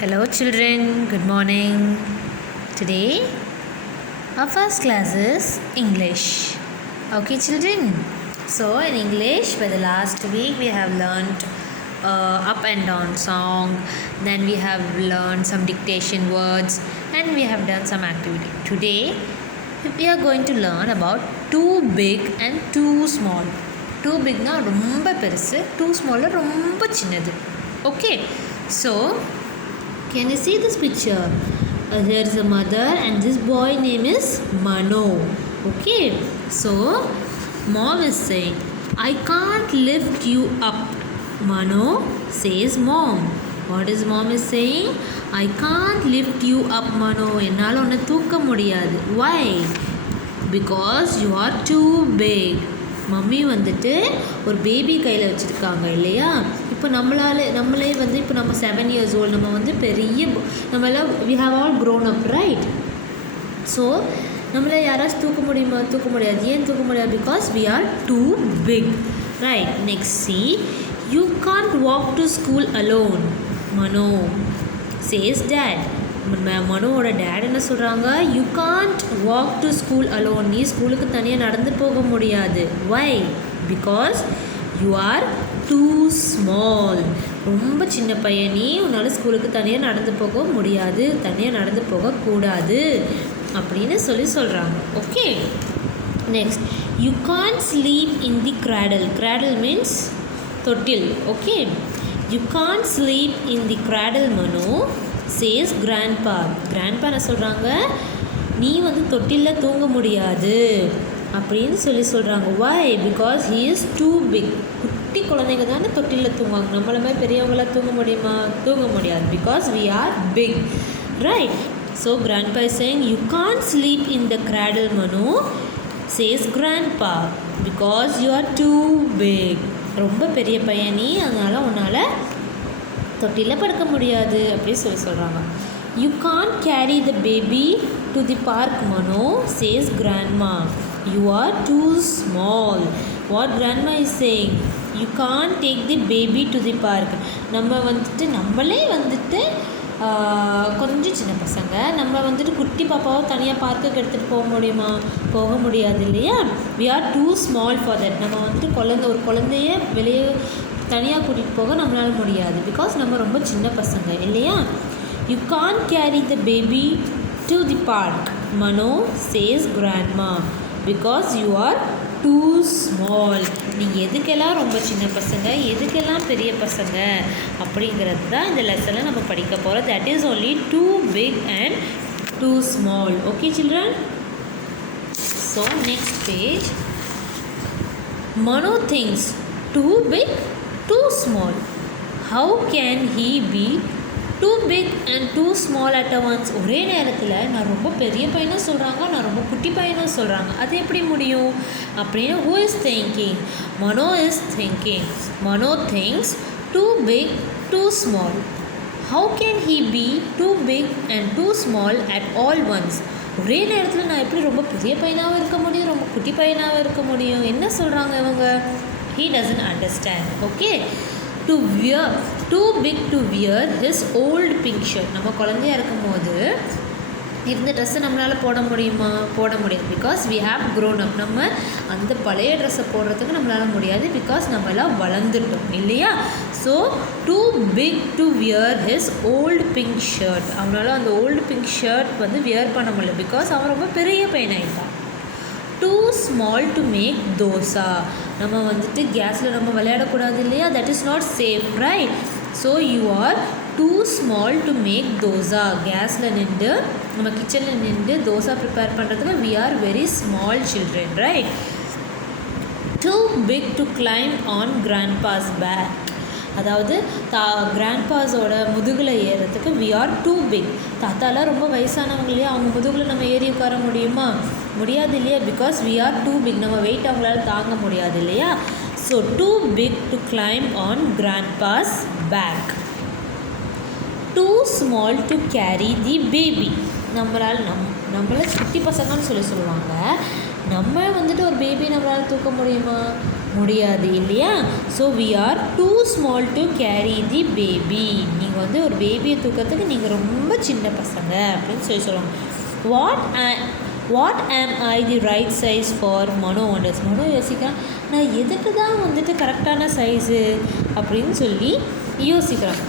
Hello children, good morning. Today our first class is English. Okay children, so in English for the last week we have learned up and down song, then we have learned some dictation words and we have done some activity. Today we are going to learn about too big and too small. Too big na romba perusu, too small na romba chinnadu. Okay, so can you see this picture? There is a mother and this boy name is Mano. Okay, so mom is saying, I can't lift you up. Mano says mom. What is mom is saying? I can't lift you up Mano. என்னால் உன்னை தூக்க முடியாது. Why? Because you are too big. Mummy வந்துட்டு ஒரு baby கையில் வச்சுருக்காங்க இல்லையா? இப்போ நம்மளே வந்து இப்போ நம்ம 7 years old, நம்ம வந்து பெரிய நம்மளாம் we have all grown up, right? So நம்மளை யாராச்சும் தூக்க முடியாது. ஏன் தூக்க முடியாது? Because we are too big, right? Next see, you can't walk to school alone. Mano says dad. மனோவோட டேட் என்ன சொல்கிறாங்க? You can't walk to school alone. நீ ஸ்கூலுக்கு தனியாக நடந்து போக முடியாது. Why? Because you are too small. ரொம்ப சின்ன பையன் நீ, உன்னால் ஸ்கூலுக்கு தனியாக நடந்து போக முடியாது, தனியாக நடந்து போகக்கூடாது அப்படின்னு சொல்கிறாங்க. Okay, next, you can't sleep in the cradle. Cradle means தொட்டில். Okay, you can't sleep in the cradle Mano says grandpa. Grandpa என்ன சொல்கிறாங்க? நீ வந்து தொட்டிலில் தூங்க முடியாது அப்படின்னு சொல்கிறாங்க. Why? Because he is too big. குட்டி குழந்தைங்க தானே தொட்டிலில் தூங்குவாங்க. நம்மள மாதிரி பெரியவங்களாம் தூங்க முடியுமா? தூங்க முடியாது. Because we are big, right? So grandpa is saying you can't sleep in the cradle Mano says grandpa because you are too big. ரொம்ப பெரிய பையன் நீ, அதனால் உன்னால் தொட்டியில் படுக்க முடியாது அப்படின்னு சொல்கிறாங்க. You can't carry the baby to the park no says grandma. You are too small. What grandma is saying? You can't take the baby to the park. நம்மளே வந்துட்டு கொஞ்சம் சின்ன பசங்க, நம்ம வந்துட்டு குட்டி பாப்பாவை தனியாக பார்க்குக்கு எடுத்துகிட்டு போக முடியுமா? போக முடியாது இல்லையா? We are too small for that. நம்ம வந்துட்டு ஒரு குழந்தைய வெளியே தனியாக கூட்டிகிட்டு போக நம்மளால் முடியாது. பிகாஸ் நம்ம ரொம்ப சின்ன பசங்க இல்லையா? You can't carry the baby to the park no says grandma because you are too small. நீங்கள் எதுக்கெல்லாம் ரொம்ப சின்ன பசங்க, எதுக்கெல்லாம் பெரிய பசங்க அப்படிங்கிறது தான் இந்த லெசனில் நம்ம படிக்க போகிறோம். That is only too big and too small. Okay children? So next page. More things too big, too small. How can he be too big and too small at once? ஒரே நேரத்தில் நான் ரொம்ப பெரிய பையனும் சொல்கிறாங்க, நான் ரொம்ப குட்டி பையனும் சொல்கிறாங்க. அது எப்படி முடியும் அப்படின்னு who is thinking? Mano is thinking. Mano thinks too big, too small. How can he be too big and too small at all once? ஒரே நேரத்தில் நான் எப்படி ரொம்ப பெரிய பையனாகவும் இருக்க முடியும், ரொம்ப குட்டி பையனாகவும் இருக்க முடியும்? என்ன சொல்கிறாங்க இவங்க? He doesn't understand. Okay, to wear too big to wear his old pink shirt. நம்ம குழந்தையா இருக்கும்போது இந்த ட்ரெஸ்ஸை நம்மளால் போட முடியுமா? போட முடியாது. Because we have grown up. நம்ம அந்த பழைய ட்ரெஸ்ஸை போடுறதுக்கு நம்மளால் முடியாது. பிகாஸ் நம்மளாம் வளர்ந்துட்டோம் இல்லையா? So too big to wear his old pink shirt. அவனால் அந்த ஓல்டு பிங்க் ஷர்ட் வந்து வியர் பண்ண முடியல. பிகாஸ் அவன் ரொம்ப பெரிய பையனாயிட்டான். too small to make dosa. நம்ம வந்துட்டு கேஸில் நம்ம விளையாடக்கூடாது இல்லையா? That is not safe, right? So you are too small to make dosa. கேஸில் நின்று நம்ம கிச்சனில் நின்று தோசா ப்ரிப்பேர் பண்ணுறதுக்கு we are very small children, right? Too big to climb on grandpa's back. அதாவது கிராண்ட்பாஸோட முதுகில் ஏறுறதுக்கு வி ஆர் டூ பிக். தாத்தாலாம் ரொம்ப வயசானவங்க இல்லையா? அவங்க முதுகில் நம்ம ஏறி உட்கார முடியுமா? முடியாது இல்லையா? Because we are too big. நம்ம வெயிட் அவங்களால தாங்க முடியாது இல்லையா? So too big to climb on grandpa's back. Too small to carry the baby. நம்மளை குட்டி பசங்கன்னு சொல்லுவாங்க. நம்ம வந்துட்டு ஒரு பேபி நம்மளால் தூக்க முடியுமா? முடியாது இல்லையா. So we are too small to carry the baby. நீங்கள் வந்து ஒரு பேபியை தூக்கிறதுக்கு நீங்கள் ரொம்ப சின்ன பசங்க அப்படின்னு சொல்லுவாங்க. What am I the right size for Mano wonders. Mano யோசிக்கிறான், நான் எதுக்கு தான் வந்துட்டு கரெக்டான சைஸு அப்படின்னு சொல்லி யோசிக்கிறான்.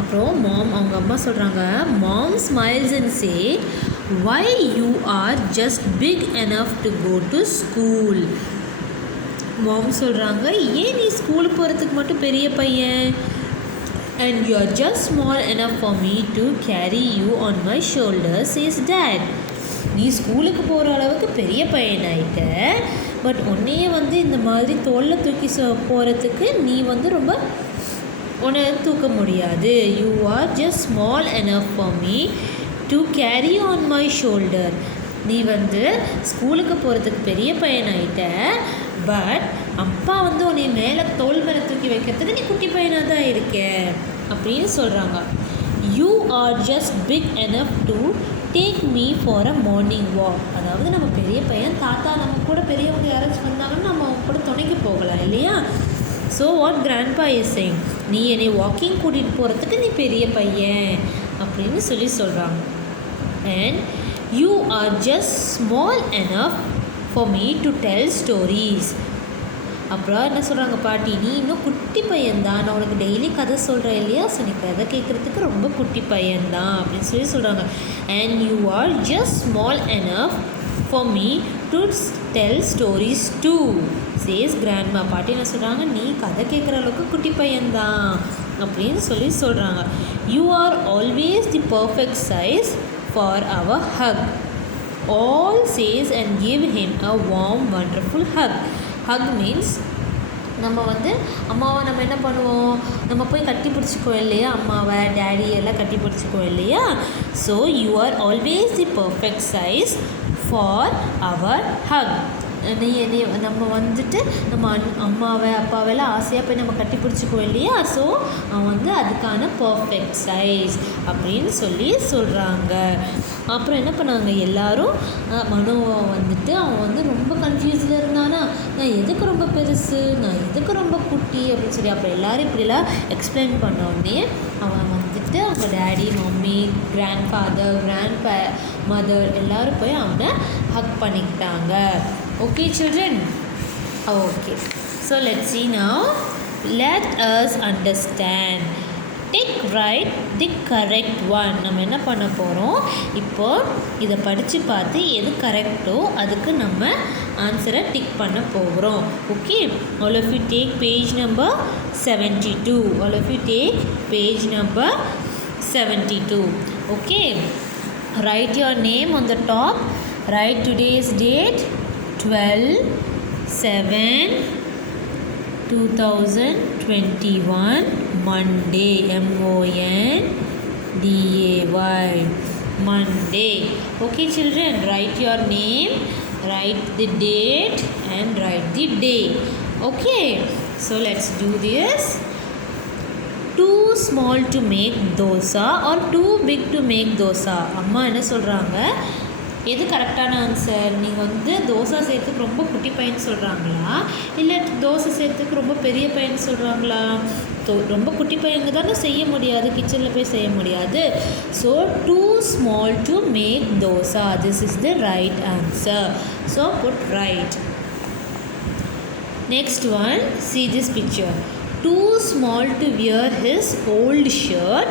அப்புறம் அவங்க அம்மா சொல்கிறாங்க, mom smiles and say, why you are just big enough to go to school. Mom சொல்கிறாங்க, ஏன் நீ ஸ்கூலுக்கு போகிறதுக்கு மட்டும் பெரிய பையன், and you are just small enough for me to carry you on my shoulders, says dad. நீ ஸ்கூலுக்கு போகிற அளவுக்கு பெரிய பையனாயிட்ட, பட் உன்னையே வந்து இந்த மாதிரி தோளில் தூக்கி போகிறதுக்கு நீ வந்து ரொம்ப உன்னை தூக்க முடியாது. You are just small enough for me to carry on my shoulder. நீ வந்து ஸ்கூலுக்கு போகிறதுக்கு பெரிய பையனாயிட்ட, பட் அப்பா வந்து உன்னை தோல் மேலே தூக்கி வைக்கிறதுக்கு நீ குட்டி பையனாக தான் இருக்க அப்படின்னு சொல்கிறாங்க. You are just big enough to take me for a morning walk. அதாவது நம்ம பெரிய பையன், தாத்தா நம்ம கூட பெரியவங்க யாராச்சும் வந்தாங்கன்னா நம்ம அவங்க கூட துணைக்கு போகலாம் இல்லையா. So what grandpa is saying, நீ என்னை வாக்கிங் கூட்டிகிட்டு போகிறதுக்கு நீ பெரிய பையன் அப்படின்னு சொல்கிறாங்க. And you are just small enough for me to tell stories. அப்புறம் என்ன சொல்கிறாங்க பாட்டி, நீ இன்னும் குட்டி பையன்தான், நான் உனக்கு டெய்லி கதை சொல்கிறேன் இல்லையா, ஸோ நீ கதை கேட்குறதுக்கு ரொம்ப குட்டி பையன்தான் அப்படின்னு சொல்கிறாங்க. And you are just small enough for me to tell stories too, says grandma. பாட்டி என்ன சொல்கிறாங்க, நீ கதை கேட்குற அளவுக்கு குட்டி பையன்தான் அப்படின்னு சொல்கிறாங்க. You are always the perfect size for our hug. All says and give him a warm wonderful hug. Hug means நம்ம வந்து அம்மாவை நம்ம என்ன பண்ணுவோம், நம்ம போய் கட்டி பிடிச்சிக்குவோம் இல்லையா, அம்மாவை டேடி எல்லாம் கட்டி பிடிச்சிக்குவோம் இல்லையா. So you are always the perfect size for our hug. நம்ம வந்துட்டு நம்ம அம்மாவை அப்பாவெல்லாம் ஆசையாக போய் நம்ம கட்டி பிடிச்சிக்குவோம் இல்லையா. ஸோ அவன் வந்து அதுக்கான பர்ஃபெக்ட் சைஸ் அப்படின்னு சொல்கிறாங்க. அப்புறம் என்ன பண்ணாங்க எல்லாரும், மனோவை வந்துட்டு அவன் வந்து ரொம்ப கன்ஃபியூஸில் இருந்தானா, நான் எதுக்கு ரொம்ப பெருசு, நான் எதுக்கு ரொம்ப குட்டி அப்படின்னு சொல்லி. அப்புறம் எல்லோரும் இப்படிலாம் எக்ஸ்பிளைன் பண்ணோடனே அவன் வந்துட்டு அவங்க daddy, mummy, grandfather, grandmother எல்லோரும் போய் அவனை ஹக் பண்ணிக்கிட்டாங்க. Okay children? Okay. So let's see now. Let us understand. Tick right the correct one. நம்ம என்ன பண்ண போகிறோம், இப்போ இதை படித்து பார்த்து எது கரெக்டோ அதுக்கு நம்ம ஆன்சரை டிக் பண்ண போகிறோம். Okay, all of you take page number 72. All of you take page number 72. Okay, write your name on the top. Write today's date 12/7/2021 Monday, Monday, Monday. Okay children, write your name, write the date and write the day. Okay, so let's do this. Too small to make dosa or too big to make dosa. அம்மா என்ன சொல்கிறாங்க, எது கரெக்டான answer, நீங்கள் வந்து தோசை செய்கிறதுக்கு ரொம்ப குட்டி பையன் சொல்கிறாங்களா, இல்லை தோசை செய்கிறதுக்கு ரொம்ப பெரிய பையன் சொல்கிறாங்களா. ரொம்ப குட்டி பையங்க தானே செய்ய முடியாது, கிச்சனில் போய் செய்ய முடியாது. So too small to make dosa, this is the right answer. So put right. Next one, see this picture. Too small to wear his old shirt,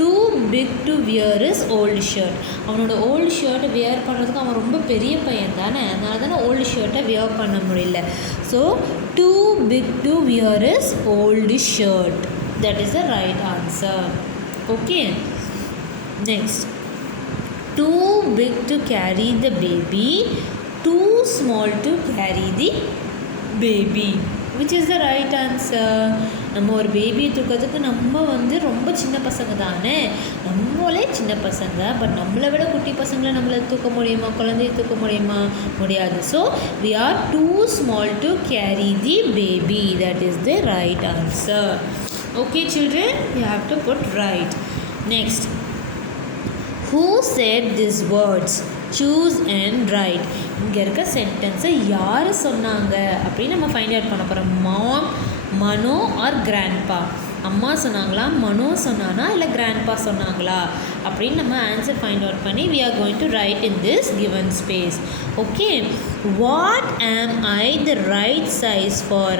too big to wear his old shirt. அவனோட old ஷர்ட்டை wear பண்ணுறதுக்கு அவன் ரொம்ப பெரிய பையன் தானே, அதனால தானே ஓல்டு ஷர்ட்டை வியர் பண்ண முடியல. So too big to wear is old shirt, that is the right answer. Okay, next, too big to carry the baby, too small to carry the baby, which is the right answer. நம்ம ஒரு பேபியை தூக்கிறதுக்கு நம்ம வந்து ரொம்ப சின்ன பசங்க தானே, நம்மளே சின்ன பசங்க, பட் நம்மளை விட குட்டி பசங்களை நம்மளை தூக்க முடியுமா, குழந்தைய தூக்க முடியுமா, முடியாது. So we are too small to carry the baby, that is the right answer. Okay children, you have to put right. Next, who said these words? choose and write. இங்கே இருக்க சென்டென்ஸை யார் சொன்னாங்க அப்படின்னு நம்ம ஃபைண்ட் அவுட் பண்ண போகிறோம். மாம், மனோ R grandpa. அம்மா சொன்னாங்களா, மனோ சொன்னானா, இல்லை கிராண்ட்பா சொன்னாங்களா அப்படின்னு நம்ம ஆன்சர் ஃபைண்ட் அவுட் பண்ணி we are going to write in this given space. Okay, what am I the right size for?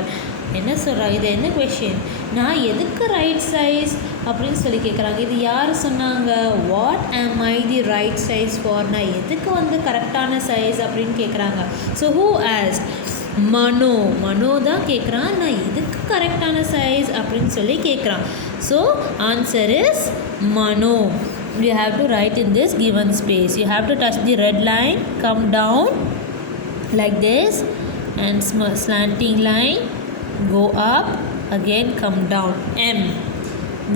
என்ன சொல்கிறாங்க, இது என்ன கொஷின்? நான் எதுக்கு ரைட் சைஸ் அப்படின்னு சொல்லி கேட்குறாங்க. இது யார் சொன்னாங்க? What am I the right size for, நான் எதுக்கு வந்து கரெக்டான சைஸ் அப்படின்னு கேட்குறாங்க. So who ask? Mano. Mano தான் கேட்குறான், நான் எதுக்கு கரெக்டான சைஸ் அப்படின்னு சொல்லி கேட்குறான். So answer is Mano. You have to write in this given space. You have to touch the red line, come down like this, and slanting line, go up, again come down, M.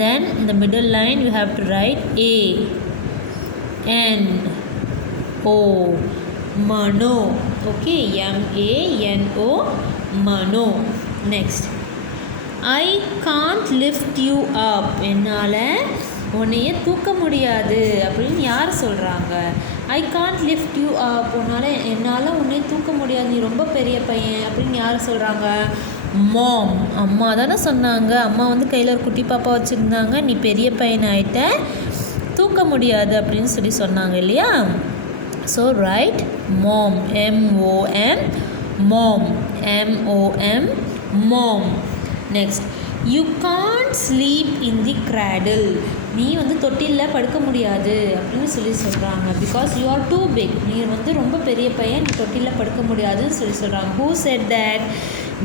Then in the middle line you have to write A, N, O, Mano. Okay, M-A-N-O, Mano. Next, I can't lift you up. என்னால் உன்னையே தூக்க முடியாது அப்படின்னு யார் சொல்கிறாங்க? I can't lift you up. என்னால் உன்னை தூக்க முடியாது, நீ ரொம்ப பெரிய பையன் அப்படின்னு யார் சொல்கிறாங்க? மாம். அம்மா தானே சொன்னாங்க. அம்மா வந்து கையில் ஒரு குட்டி பாப்பா வச்சுருந்தாங்க, நீ பெரிய பையன் ஆகிட்ட, தூக்க முடியாது அப்படின்னு சொல்லி சொன்னாங்க இல்லையா? So right mom, M-O-M, mom, M-O-M, mom. Next, you can't sleep in the cradle. நீ வந்து தொட்டிலில் படுக்க முடியாது அப்படின்னு சொல்லி சொல்கிறாங்க. Because you are too big. நீ வந்து ரொம்ப பெரிய பையன், நீ தொட்டிலில் படுக்க முடியாதுன்னு சொல்லி சொல்கிறாங்க. Who said that?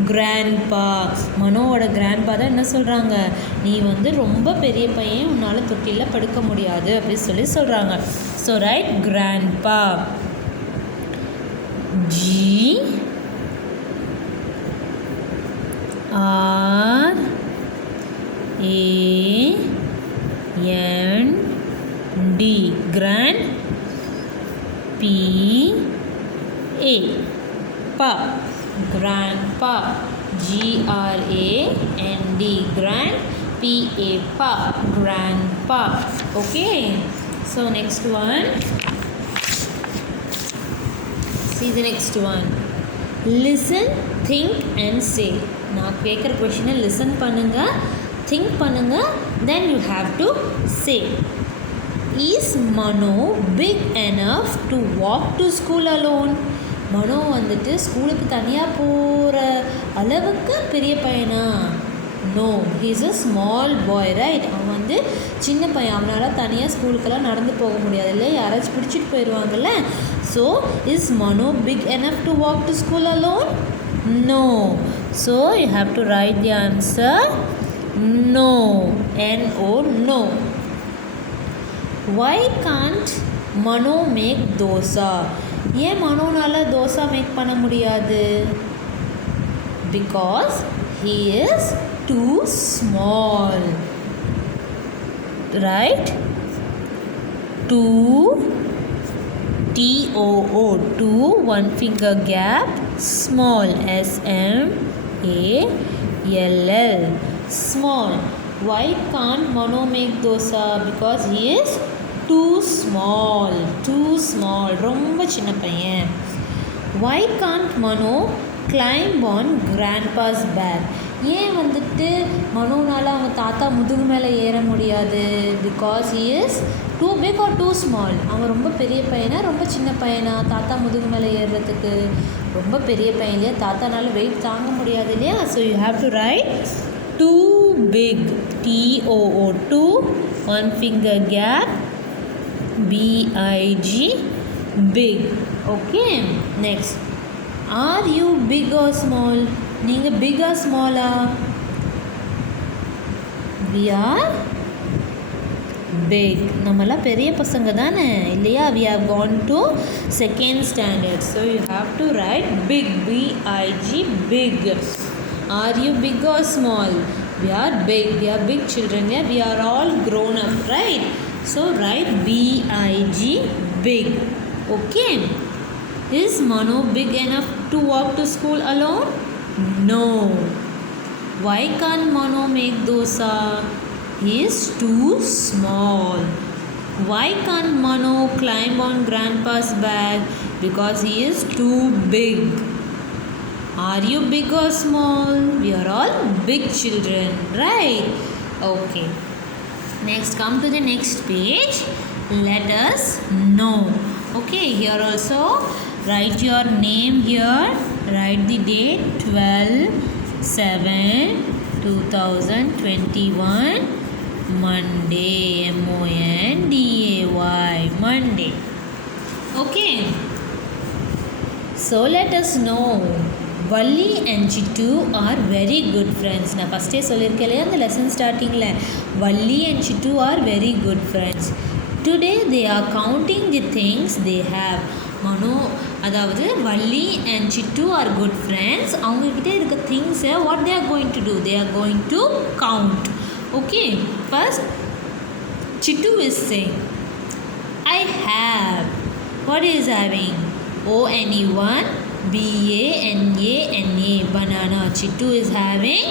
கிராண்ட்பா. மனோவோட கிராண்ட்பா தான் என்ன சொல்கிறாங்க? நீ வந்து ரொம்ப பெரிய பையன், உன்னால் தொட்டிலில் படுக்க முடியாது அப்படின்னு சொல்லி சொல்கிறாங்க. So right grandpa. G-R-A-N-D, grand. P-A, pa, grandpa. G-R-A-N-D, grand. P-A, pa, grandpa. Okay, so next one. See the next one. Listen, think and say. நான் கேட்குற கொஷினை லிசன் பண்ணுங்கள், திங்க் பண்ணுங்கள், then you have to say. Is Mano big enough to walk to school alone? Mano வந்துட்டு ஸ்கூலுக்கு தனியாக போகிற அளவுக்கு பெரிய பையனா? No, he is a small boy, right? அவன் வந்து சின்ன பையன், அவனால் தனியாக ஸ்கூலுக்கெல்லாம் நடந்து போக முடியாது இல்லை, யாராச்சும் பிடிச்சிட்டு போயிடுவாங்கல்ல. So is Mano big enough to walk to school alone? No. So you have to write the answer no. N-O, no. Why can't Mano make dosa? ஏன் மனோனால் தோசா மேக் பண்ண முடியாது? Because he is too small. Right? Too, T-O-O, two, one finger gap, small, S-M-A-L-L, small. Why can't Mano make dosa? Because he is too small, ரொம்ப சின்ன பையன். Why can't Mano climb on grandpa's back? ஏன் வந்துட்டு மனோனால் அவங்க தாத்தா முதுகு மேலே ஏற முடியாது? Because he is too big or too small. அவன் ரொம்ப பெரிய பையனா ரொம்ப சின்ன பையனா தாத்தா முதுகு மேலே ஏறுறதுக்கு? ரொம்ப பெரிய பையன் இல்லையா, தாத்தானால வெயிட் தாங்க முடியாது இல்லையா? So you have to write too big, T-O-O, too, one finger gap, B-I-G, big. Okay, next, are you big or small? நீங்கள் பிக் ஆர் ஸ்மாலா? we are big. நம்மளாம் பெரிய பசங்க தானே இல்லையா? we have gone to second standard, so you have to write big, B-I-G, big. Are you big or small? We are big. We are big children. Yeah, we are all grown up, right? So write B-I-G, big. Okay. Is Mano big enough to walk to school alone? No. Why can't Mano make dosa? He is too small. Why can't Mano climb on grandpa's back? Because he is too big. Are you big or small? We are all big children, right? Okay. Next, come to the next page. Let us know. Okay, here also write your name here. Write the date 12/7/2021. Monday. Monday. Monday. Okay. So let us know. Valli and Chittu are very good friends. நான் ஃபஸ்ட்டே சொல்லியிருக்கேன் இல்லையா அந்த lesson ஸ்டார்டிங்கில் Valli and Chittu are very good friends. Today they are counting the things they have. மனோ அதாவது Valli and Chittu are good friends. அவங்கக்கிட்ட இருக்க திங்ஸை what they are going to do? They are going to count. Okay, first Chittu is saying I have. What is having? O-N-E-1 B-A-N-A-N-A banana. Chittu is having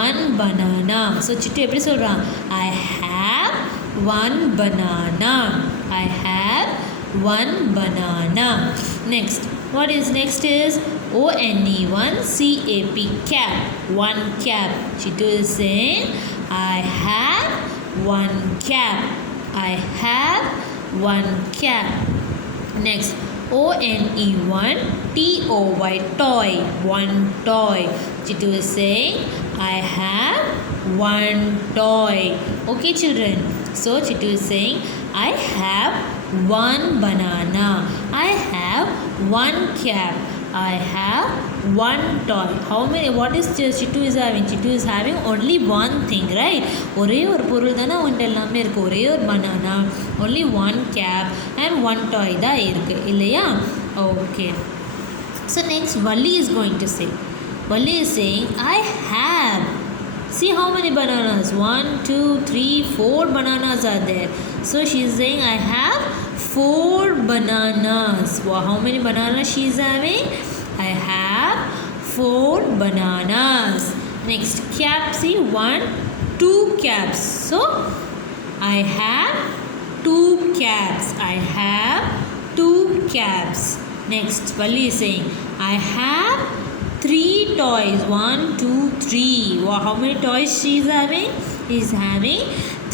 one banana. So Chittu எப்படி சொல்கிறான்? I have one banana. I have one banana. Next. What is next is O-N-E-1 C-A-P cap. One cap. Chittu is saying I have one cap. I have one cap. Next. O-N-E-1 T-O-Y toy. One toy. Chittu is saying I have one toy. Okay children. So Chittu is saying I have one banana. I have one cap. I have one toy. How many? What is Chittu is having? Chittu is having only one thing, right? ஒரே ஒரு பொருள் தானே அவன்கிட்ட எல்லாமே இருக்குது. ஒரே ஒரு banana, only one cap and one toy தான் இருக்குது இல்லையா? Okay. So next Valli is going to say. Valli is saying I have. See how many bananas? 1, 2, 3, 4 bananas are there. So she is saying I have 4 bananas. Wow, how many bananas she is having? I have 4 bananas. Next cap. See 1, 2 caps. So I have 2 caps. I have 2 caps. Next Valli is saying I have 3 toys. 1, 2, 3. Wow, how many toys she is having? She is having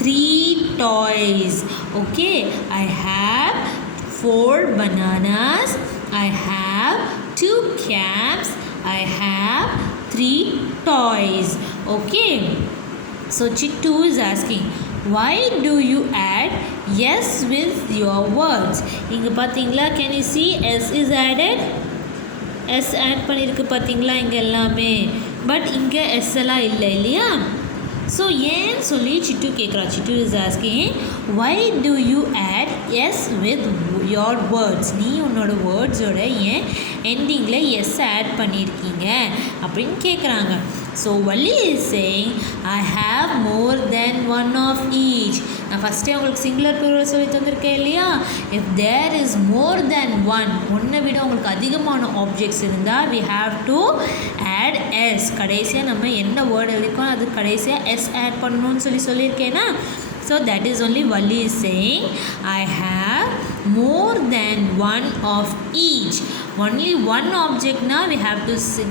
3 toys. Okay, I have 4 bananas. I have 2 caps. I have 3 toys. Okay, so Chittu is asking why do you add yes with your words? இங்கே பார்த்தீங்களா, can you see s is added? S add பண்ணியிருக்கு பார்த்தீங்களா இங்கே எல்லாமே. But இங்கே S எல்லாம் இல்லை இல்லையா? ஸோ ஏன்னு சொல்லி சிட்டு கேட்குறா. Chittu is asking why do you add S with your words? நீ உன்னோட வேர்ட்ஸோட ஏன் எண்டிங்கில் எஸ் ஆட் பண்ணியிருக்கீங்க அப்படின்னு கேட்குறாங்க. So Valli is saying I have more than one of each. நான் ஃபஸ்ட்டே உங்களுக்கு சிங்குலர் ப்ளூரல் சொல்லி தந்திருக்கேன் இல்லையா? If there is more than one, ஒன்றை விட உங்களுக்கு அதிகமான ஆப்ஜெக்ட்ஸ் இருந்தால் we have to add s. கடைசியாக நம்ம என்ன வேர்டு எழுதிக்கோ அது கடைசியாக எஸ் ஆட் பண்ணணும்னு சொல்லியிருக்கேன்னா. So that is only Valli is saying I have more than one of each. Only one object na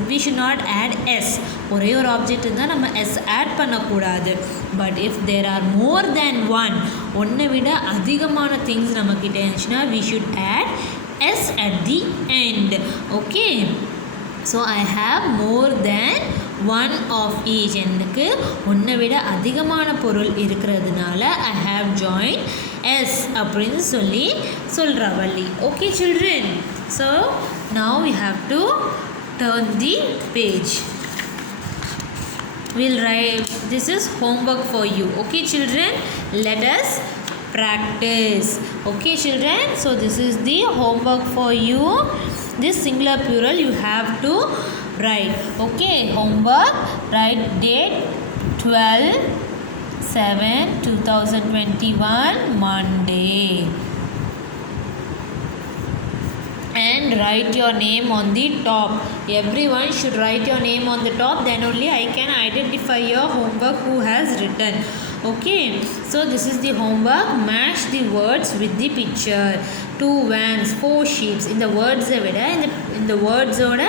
we should not add s. ஒரே ஒரு object இருந்தால் நம்ம s ஆட் பண்ணக்கூடாது. But if there are more than one, ஒன்றை விட அதிகமான things நம்மக்கிட்ட இருந்துச்சுன்னா we should add s at the end. Okay, so I have more than one of each. எனக்கு ஒன்றை விட அதிகமான பொருள் இருக்கிறதுனால I have joined s அப்படின்னு சொல்கிறா Valli. Okay children, so now we have to turn the page. We'll write, this is homework for you. Okay children, let us practice. Okay children, so this is the homework for you. This singular plural you have to write. Okay, homework, write date 12/7/2021 Monday, and write your name on the top. Everyone should write your name on the top, then only I can identify your homework who has written. Okay, so this is the homework. Match the words with the picture. 2 vans, 4 sheep. இந்த words விட இந்த words ஓட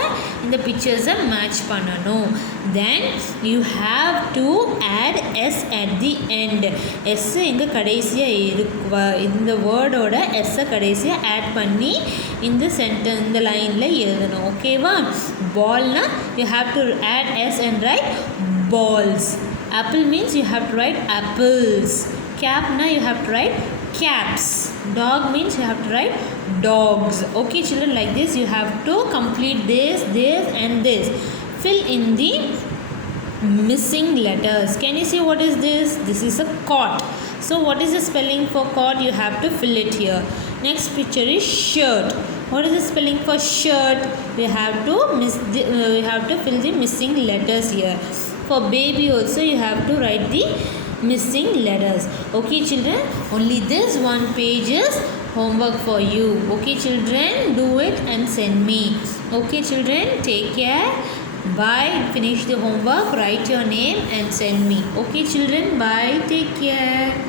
இந்த pictures match பண்ணனும். Then you have to add s at the end. s இங்க கடைசியா இருக்கு. இந்த word ஓட s கடைசியா add பண்ணி இந்த sentence இந்த லைன்ல எழுதணும். ஓகேவா? ball na you have to add s and write balls. Apple means you have to write apples. Cap na you have to write caps. Dog means you have to write dogs. Okay children, like this you have to complete this and this. Fill in the missing letters. Can you see what is this? This is a cot. So what is the spelling for cot? You have to fill it here. Next picture is shirt. What is the spelling for shirt? We have to fill the missing letters here. For baby also you have to write the missing letters. Okay children, only this one page is homework for you. Okay children, do it and send me. Okay children, take care. Bye. Finish the homework, write your name and send me. Okay children, bye. Take care.